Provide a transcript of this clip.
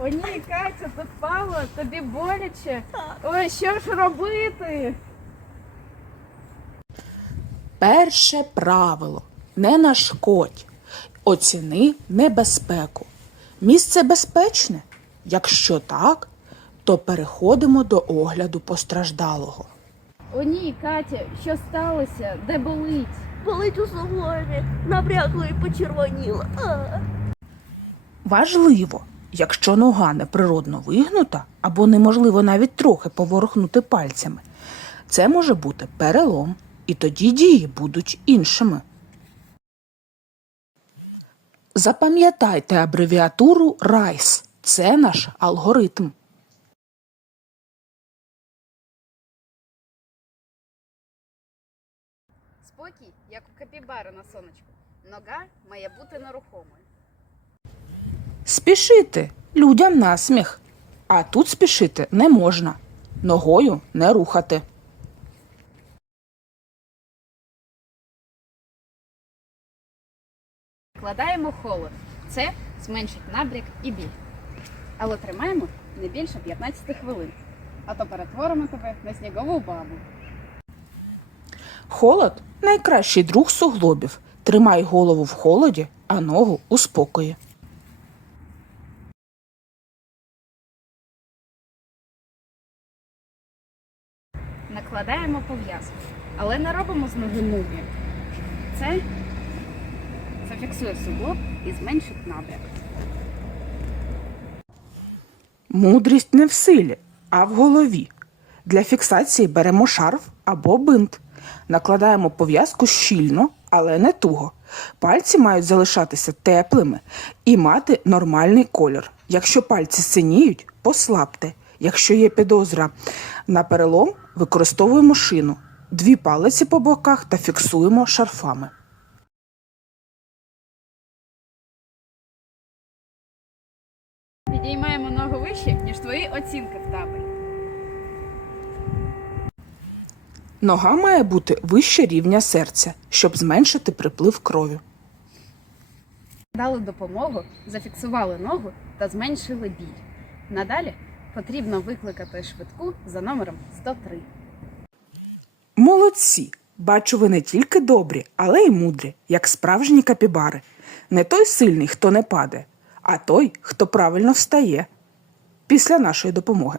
О, ні, Катя, тут Павло, тобі боляче. Ой, що ж робити? Перше правило не нашкодь. Оціни небезпеку. Місце безпечне? Якщо так, то переходимо до огляду постраждалого. О, ні, Катя, що сталося? Де болить? Болить у суглобі, набрякло і почервоніло. А. Важливо, якщо нога неприродно вигнута або неможливо навіть трохи поворухнути пальцями, це може бути перелом, і тоді дії будуть іншими. Запам'ятайте абревіатуру RICE. Це наш алгоритм. Спокій, як у капібари на сонечку. Нога має бути нерухомою. Спішити людям насміх. А тут спішити не можна. Ногою не рухати. Вкладаємо холод. Це зменшить набряк і біль. Але тримаємо не більше 15 хвилин. А то перетворимо тебе на снігову бабу. Холод найкращий друг суглобів. Тримай голову в холоді, а ногу у спокої. Накладаємо пов'язку, але не робимо з ноги мумію. Це зафіксує суглоб і зменшить набряк. Мудрість не в силі, а в голові. Для фіксації беремо шарф або бинт. Накладаємо пов'язку щільно, але не туго. Пальці мають залишатися теплими і мати нормальний колір. Якщо пальці синіють, послабте. Якщо є підозра на перелом, використовуємо шину. Дві палиці по боках та фіксуємо шарфами. Підіймаємо ногу вище, ніж твої оцінки в табелі. Нога має бути вище рівня серця, щоб зменшити приплив крові. Дали допомогу, зафіксували ногу та зменшили біль. Надалі потрібно викликати швидку за номером 103. Молодці! Бачу, ви не тільки добрі, але й мудрі, як справжні капібари. Не той сильний, хто не паде, а той, хто правильно встає після нашої допомоги.